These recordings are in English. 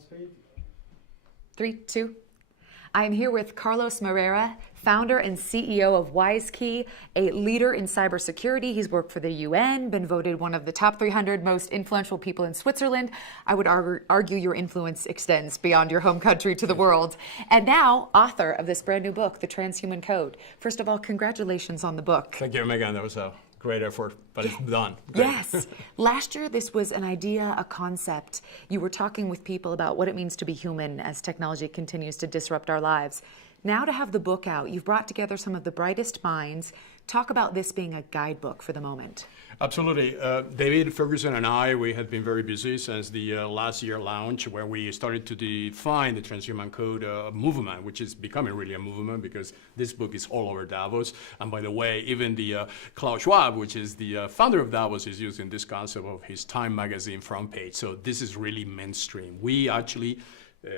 stage. 3, 2. I am here with Creus Moreira, founder and CEO of WiseKey, a leader in cybersecurity. He's worked for the UN, been voted one of the top 300 most influential people in Switzerland. I would argue your influence extends beyond your home country to the world. And now, author of this brand new book, The Transhuman Code. First of all, congratulations on the book. Thank you, Megan. That was a great effort, but it's done. Great. Yes. Last year, this was an idea, a concept. You were talking with people about what it means to be human as technology continues to disrupt our lives. Now to have the book out, you've brought together some of the brightest minds. Talk about this being a guidebook for the moment. Absolutely. David, Ferguson, and I, we had been very busy since the last year launch, where we started to define the Transhuman Code movement, which is becoming really a movement because this book is all over Davos. And by the way, even the Klaus Schwab, which is the founder of Davos, is using this concept of his Time magazine front page. So this is really mainstream. We actually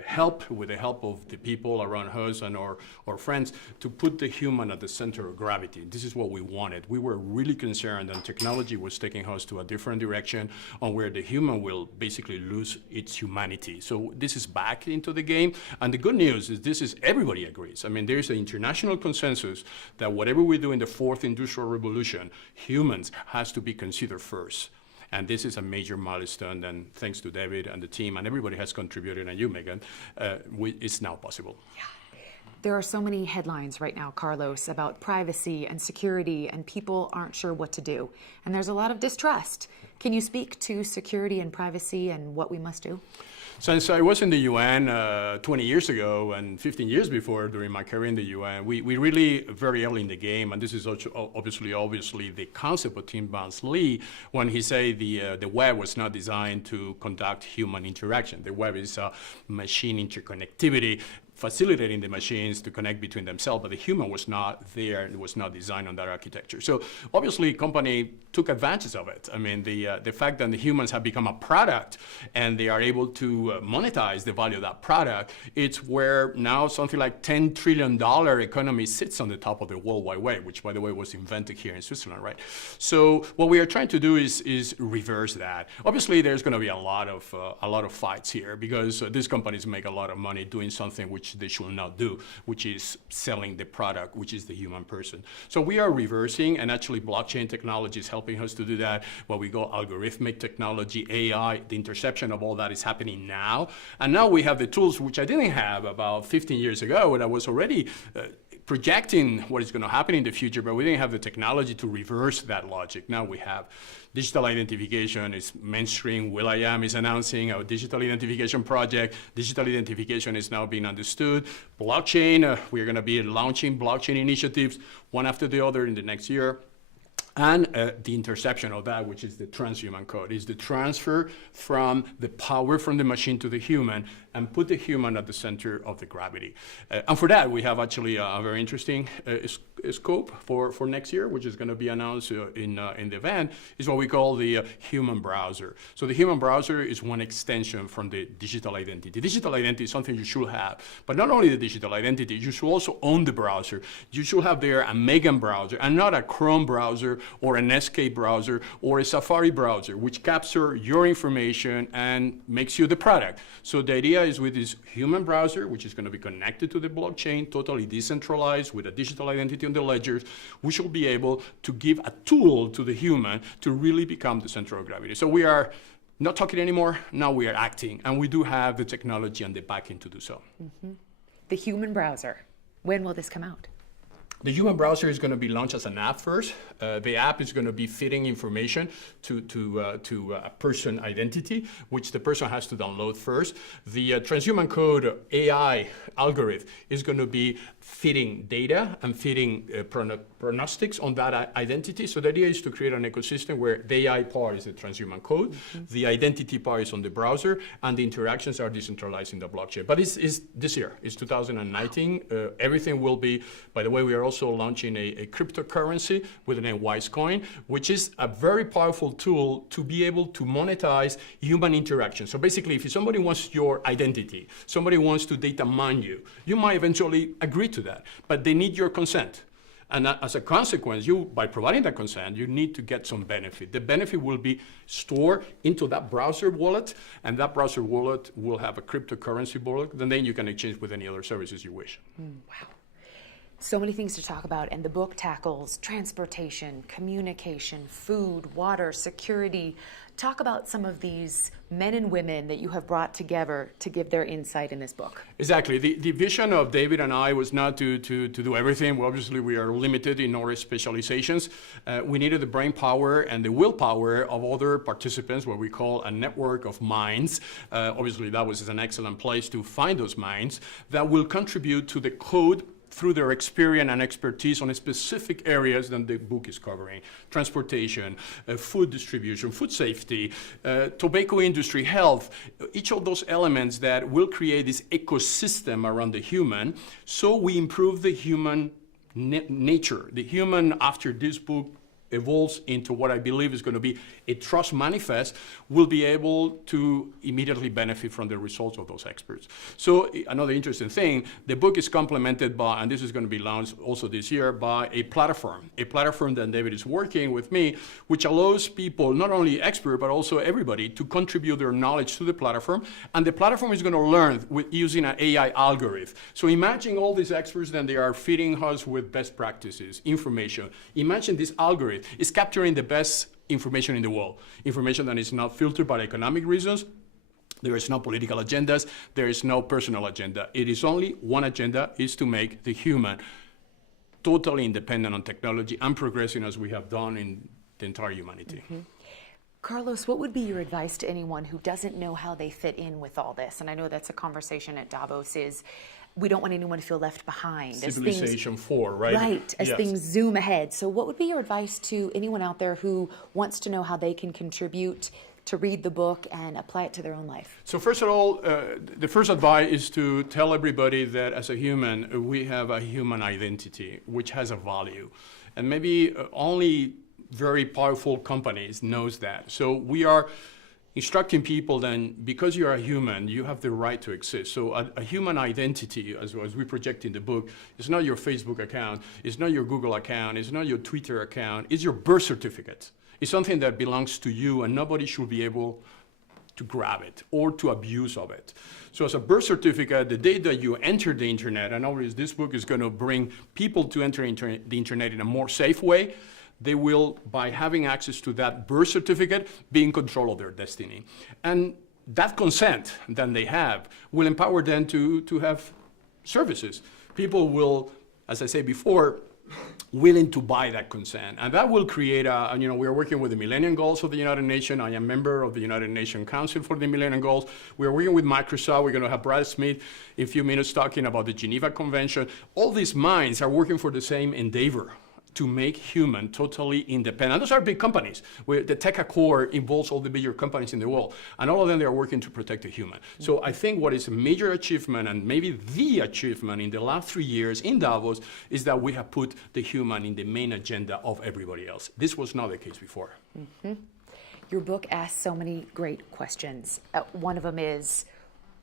help, with the help of the people around us and our friends, to put the human at the center of gravity. This is what we wanted. We were really concerned that technology was taking us to a different direction on where the human will basically lose its humanity. So this is back into the game. And the good news is everybody agrees. I mean, there's an international consensus that whatever we do in the fourth industrial revolution, humans has to be considered first. And this is a major milestone, and thanks to David and the team, and everybody has contributed, and you, Megan, it's now possible. Yeah. There are so many headlines right now, Creus, about privacy and security, and people aren't sure what to do. And there's a lot of distrust. Can you speak to security and privacy and what we must do? Since I was in the UN 20 years ago and 15 years before during my career in the UN, we really very early in the game, and this is obviously the concept of Tim Berners-Lee when he said the web was not designed to conduct human interaction. The web is machine interconnectivity, facilitating the machines to connect between themselves, but the human was not there, it was not designed on that architecture. So obviously company took advantage of it. I mean, the fact that the humans have become a product and they are able to monetize the value of that product, it's where now something like $10 trillion economy sits on the top of the World Wide Web, which by the way was invented here in Switzerland, right? So what we are trying to do is reverse that. Obviously there's gonna be a lot of fights here because these companies make a lot of money doing something which they should not do, which is selling the product, which is the human person. So we are reversing, and actually blockchain technology is helping us to do that. What we call algorithmic technology, AI, the interception of all that is happening now. And now we have the tools which I didn't have about 15 years ago when I was already projecting what is going to happen in the future, but we didn't have the technology to reverse that logic. Now we have. Digital identification is mainstream. will.i.am is announcing our digital identification project. Digital identification is now being understood. Blockchain, we're going to be launching blockchain initiatives one after the other in the next year. And the interception of that, which is the transhuman code, is the transfer from the power from the machine to the human and put the human at the center of the gravity. And for that, we have actually a very interesting scope for next year, which is going to be announced in the event, is what we call the human browser. So the human browser is one extension from the digital identity. Digital identity is something you should have, but not only the digital identity, you should also own the browser. You should have there a Megan browser and not a Chrome browser or an Escape browser or a Safari browser, which capture your information and makes you the product. So the idea is with this human browser, which is going to be connected to the blockchain, totally decentralized with a digital identity on the ledgers, we should be able to give a tool to the human to really become the center of gravity. So we are not talking anymore, now we are acting, and we do have the technology and the backing to do so. Mm-hmm. The human browser, when will this come out? The human browser is going to be launched as an app first. The app is going to be feeding information to a person identity, which the person has to download first. The Transhuman Code AI algorithm is going to be feeding data and feeding prognostics on that identity. So the idea is to create an ecosystem where the AI part is the Transhuman Code, the identity part is on the browser, and the interactions are decentralized in the blockchain. But it's this year, it's 2019. Everything will be, by the way, we are also launching a cryptocurrency with the name WiseCoin, which is a very powerful tool to be able to monetize human interaction. So basically, if somebody wants your identity, somebody wants to data mine you, you might eventually agree to that, but they need your consent. And as a consequence, you, by providing that consent, you need to get some benefit. The benefit will be stored into that browser wallet, and that browser wallet will have a cryptocurrency wallet, and then you can exchange with any other services you wish. Wow. So many things to talk about, and the book tackles transportation, communication, food, water, security. Talk about some of these men and women that you have brought together to give their insight in this book. Exactly. The vision of David and I was not to do everything. Well, obviously, we are limited in our specializations. We needed the brain power and the willpower of other participants, what we call a network of minds. Obviously, that was an excellent place to find those minds that will contribute to the code through their experience and expertise on specific areas that the book is covering. Transportation, food distribution, food safety, tobacco industry, health, each of those elements that will create this ecosystem around the human, so we improve the human nature. The human, after this book evolves into what I believe is going to be a trust manifest, will be able to immediately benefit from the results of those experts. So another interesting thing, the book is complemented by, and this is going to be launched also this year, by a platform that David is working with me, which allows people, not only experts, but also everybody, to contribute their knowledge to the platform. And the platform is going to learn with using an AI algorithm. So imagine all these experts, then they are feeding us with best practices, information. Imagine this algorithm is capturing the best information in the world, information that is not filtered by economic reasons. There is no political agendas. There is no personal agenda. It is only one agenda, is to make the human totally independent on technology and progressing as we have done in the entire humanity. Mm-hmm. Carlos, what would be your advice to anyone who doesn't know how they fit in with all this? And I know that's a conversation at Davos is, we don't want anyone to feel left behind. Civilization 4, right? Right, as things zoom ahead. So what would be your advice to anyone out there who wants to know how they can contribute to read the book and apply it to their own life? So first of all, the first advice is to tell everybody that as a human, we have a human identity, which has a value. And maybe only very powerful companies knows that. So we are instructing people then, because you are a human, you have the right to exist. So a human identity, as we project in the book, is not your Facebook account, it's not your Google account, it's not your Twitter account, it's your birth certificate. It's something that belongs to you, and nobody should be able to grab it or to abuse of it. So as a birth certificate, the day that you enter the internet, and obviously this book is going to bring people to enter the internet in a more safe way, they will, by having access to that birth certificate, be in control of their destiny. And that consent that they have will empower them to have services. People will, as I said before, willing to buy that consent. And that will create we're working with the Millennium Goals of the United Nations. I am a member of the United Nations Council for the Millennium Goals. We're working with Microsoft. We're going to have Brad Smith in a few minutes talking about the Geneva Convention. All these minds are working for the same endeavor, to make human totally independent. And those are big companies. The Tech Accord involves all the bigger companies in the world, and all of them, they are working to protect the human. So I think what is a major achievement, and maybe the achievement in the last 3 years in Davos, is that we have put the human in the main agenda of everybody else. This was not the case before. Mm-hmm. Your book asks so many great questions. One of them is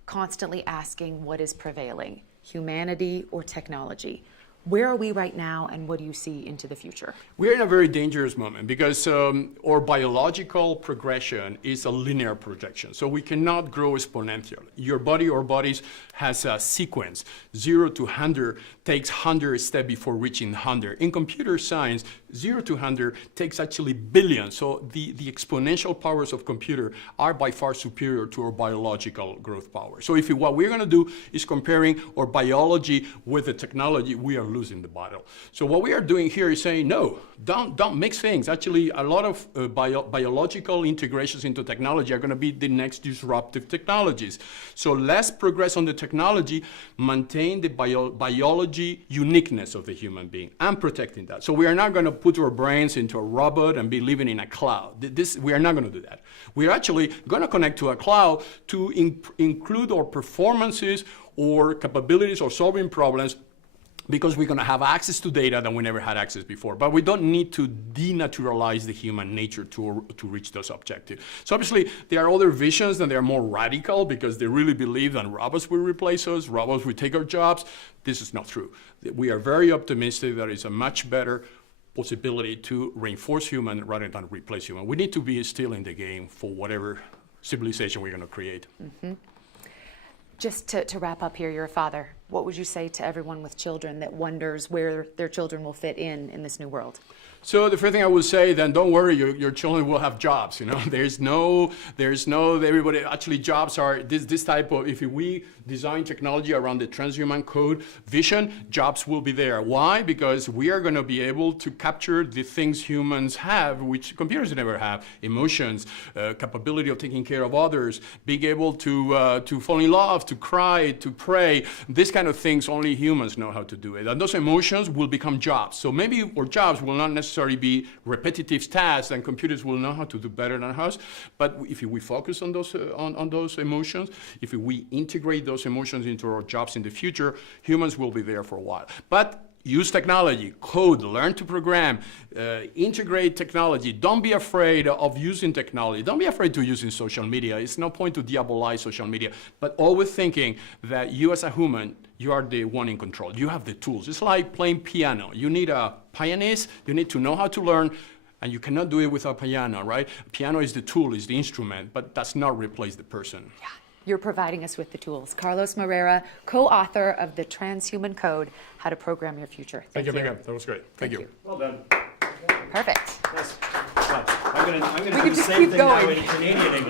constantly asking what is prevailing, humanity or technology? Where are we right now, and what do you see into the future? We're in a very dangerous moment because our biological progression is a linear projection. So we cannot grow exponentially. Your body or bodies has a sequence. 0 to 100 takes 100 steps before reaching 100. In computer science, 0 to 100 takes actually billions. So the exponential powers of computer are by far superior to our biological growth power. So if what we're going to do is comparing our biology with the technology, we are losing the battle. So what we are doing here is saying, no, don't mix things. Actually, a lot of biological integrations into technology are going to be the next disruptive technologies. So let's progress on the technology, maintain the biology uniqueness of the human being, and protecting that. So we are not going to put our brains into a robot and be living in a cloud. We are not going to do that. We're actually going to connect to a cloud to include our performances or capabilities or solving problems because we're going to have access to data that we never had access before. But we don't need to denaturalize the human nature to reach those objectives. So obviously, there are other visions and they're more radical because they really believe that robots will replace us, robots will take our jobs. This is not true. We are very optimistic that it's a much better possibility to reinforce human rather than replace human. We need to be still in the game for whatever civilization we're going to create. Mm-hmm. Just to wrap up here, you're a father. What would you say to everyone with children that wonders where their children will fit in this new world? So the first thing I would say, then don't worry, your children will have jobs. You know, there's no, everybody, actually jobs are this type of, if we design technology around the transhuman code vision, jobs will be there. Why? Because we are going to be able to capture the things humans have, which computers never have: emotions, capability of taking care of others, being able to fall in love, to cry, to pray. This kind of things only humans know how to do it. And those emotions will become jobs. So maybe our jobs will not necessarily be repetitive tasks, and computers will know how to do better than us. But if we focus on those emotions, if we integrate those emotions into our jobs in the future, humans will be there for a while. But use technology, code, learn to program, integrate technology. Don't be afraid of using technology. Don't be afraid to using social media. It's no point to diabolize social media, but always thinking that you as a human, you are the one in control. You have the tools. It's like playing piano. You need a pianist. You need to know how to learn, and you cannot do it without piano, right? Piano is the tool, is the instrument, but does not replace the person. Yeah. You're providing us with the tools. Creus Moreira, co-author of The Transhuman Code, How to Program Your Future. Thank you, Megan. That was great. Thank you. Well done. Perfect. Nice. I'm going to do the just same keep thing now going. in Canadian English.